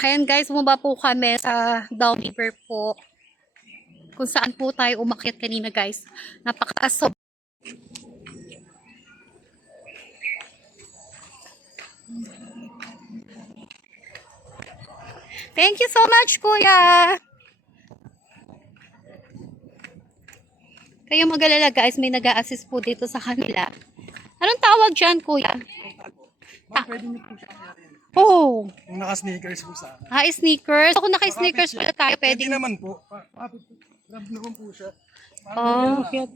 Ayan guys, bumaba po kami sa Down River po. Kung saan po tayo umakyat kanina guys. Napaka-asob. Thank you so much, kuya! Kaya mag-alala guys, may nag-a-assist po dito sa kanila. Anong tawag dyan, kuya? Pwede niyo po siya kaya rin. Oh! Kung naka-sneakers po sa akin. Sneakers. Kung naka-sneakers pala tayo, Pwede pwede. naman po. Grab naman po siya. Oh, cute.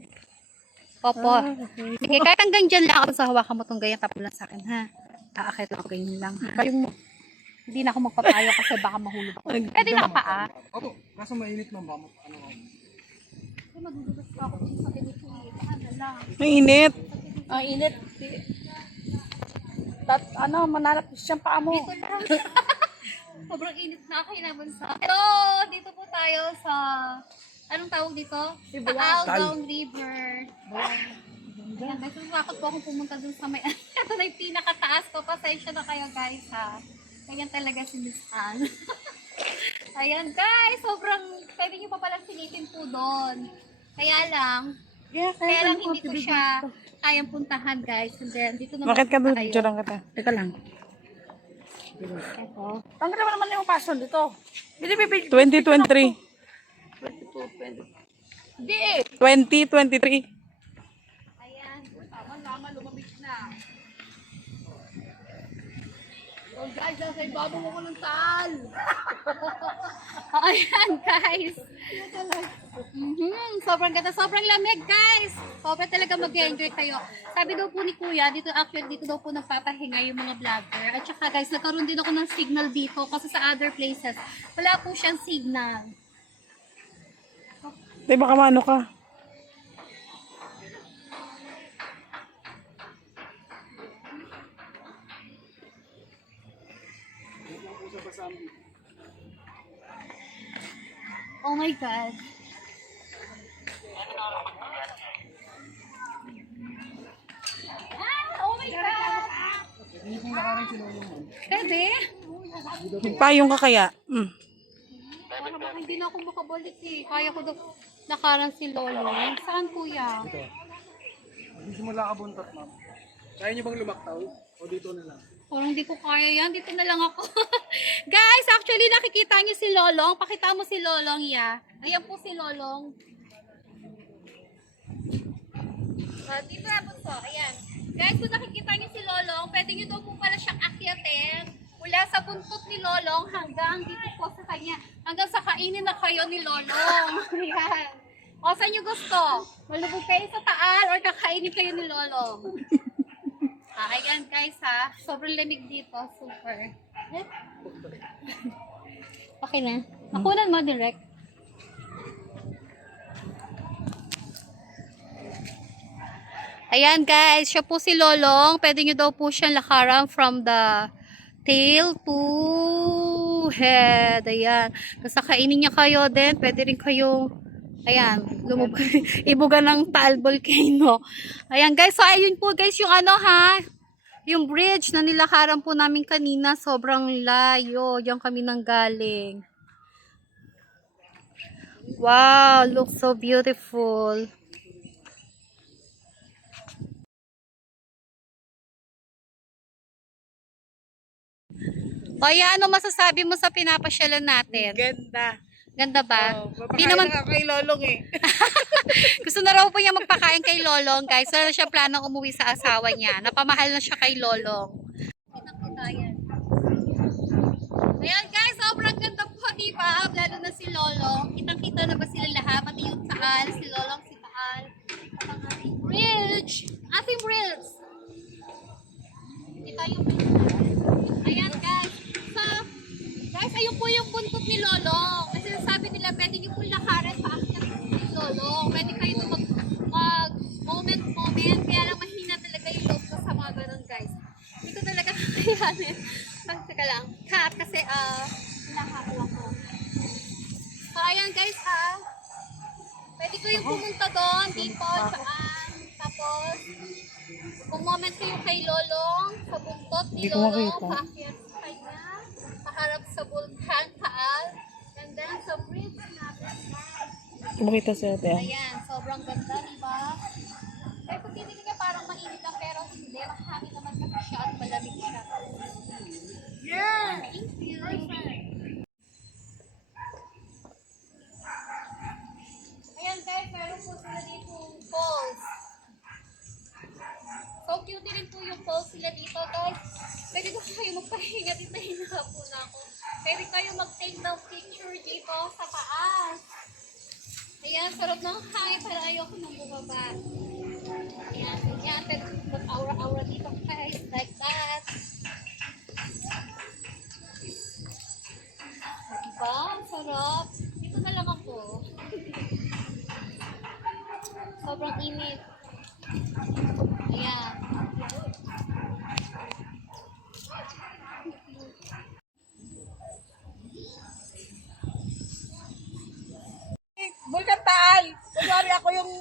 Opo. Sige, kahit hanggang dyan lang ako sa hawakan mo itong ganyan, tapos lang sa akin, ha? Aakit lang, ganyan lang. Kayong, hindi na ako magpapayo kasi baka mahulog ako. Pwede nakapaa. Opo, kaso mainit ma'am. Ano ko? Magugulat pa ako sa ganito. Ano lang. Mainit. Ang init. Manalap siyang paa mo. Dito lang. Sobrang init na ako hinabansa. Hello! Dito po tayo sa... Anong tawag dito? Taal Down River. Ayan, guys, nakakot po akong pumunta dun sa may... Ito na yung pinakataas ko. Pasensya na kayo guys ha. Ganyan talaga si Miss Anne. Ayan guys, sobrang... Pwede nyo pa palang silitin po doon. Kaya lang hindi ko siya kayang puntahan guys. And then, dito naman Bakit ka doon? tayo. Picture lang kita. Teka lang. Ito. Tanggal naman yung passion dito. 2023. 2023. Ayan. Tama, lumabit na. Oh guys, nasa ibabaw ko ng taal. Ayan guys. Sobrang ganda, sobrang lamig guys. Sobrang talaga mag-enjoy kayo. Sabi daw po ni Kuya, dito daw po nagpapahinga yung mga vlogger. At saka guys, nagkaroon din ako ng signal dito kasi sa other places, wala po siyang signal. Di baka maano ka? Oh my God. Oh my God. Hindi po nakarin sila yung Pwede? Magpayong ka kaya? Ano ba, hindi na ako makabalik eh. Kaya ko daw nakaran si Lolo. Saan kuya? Hindi simula kabuntot ma'am. Kaya niyo bang lumaktaw? O dito na lang? Parang hindi ko kaya yan. Dito na lang ako. Guys, actually nakikita niyo si Lolong. Pakita mo si Lolong, ya. Ayan po si Lolong. Dito na po so. Ayan. Guys, kung nakikita niyo si Lolong, pwede niyo daw po pala siyang akyatin. Mula sa buntot ni Lolong hanggang dito po sa kanya. Hanggang sa kainin na kayo ni Lolong. Ayan. O, saan niyo gusto? Malubog kayo sa taal or kakainin kayo ni Lolong? Ayan guys ha. Sobrang lamig dito. Super. Okay na. Nakunan mo direct. Ayan guys. Siya po si Lolong. Pwede nyo daw po siyang lakaran from the tail to head. Ayan. Kasi kainin niya kayo din. Pwede rin kayong ibuga ng Taal Volcano. Ayan guys, so ayun po guys yung yung bridge na nilakaran po namin kanina, sobrang layo. Diyan kami nanggaling. Wow, looks so beautiful. O yan, ano masasabi mo sa pinapasyalan natin? Ganda. Ganda ba? Hindi naman kay Lolong eh. Gusto na raw po niya magpakain kay Lolong, guys. Wala siya planong umuwi sa asawa niya. Napamahal na siya kay Lolong. Ayan guys, sobrang ganda po, diba? Lalo na si Lolong. Kitang-kita na ba sila lahat? Pati yung Taal, si Lolong, si Taal. Ang ating bridge. Ating bridge. Kita yung bridge. Ayan guys. So, guys, ayun po yung buntot ni Lolong. Kasi sabi nila, pwede nyo po lakaran pa ni Lolong. Pwede kayo mag-moment. Kaya lang mahina talaga yung loob ko sa mga ganun, guys. Hindi ko talaga kakayanin. Teka lang. Cut kasi, hinahalo ako. So, ayan guys, pwede ko yung pumunta doon, dito, saan. Tapos, kung-moment kayo kay Lolong, sa buntot ni Lolong, paakyat sa kanya, paharap sa Makita siya, te. Ayan, sobrang ganda, diba? Pero kung titignan ka parang mainit lang, pero hindi. Mahangin naman kasi siya at malamig siya. Yeah! Thank you. Ayan guys, meron po sila dito falls. So cute din po yung falls sila dito guys. Pwede ko kayo magpahinga dito, hinaha po na ako. Pwede kayo mag-take ng picture dito sa taas. Ayan, sarap ng hangin para ayoko nang bumaba. Ayan, ayan, pwede mag-aura-aura dito guys, like that. Diba? Ang sarap. Dito na lang ako. Sobrang init. Ayan. Bulkan Taal. Kunwari ako yung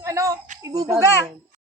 ibubuga.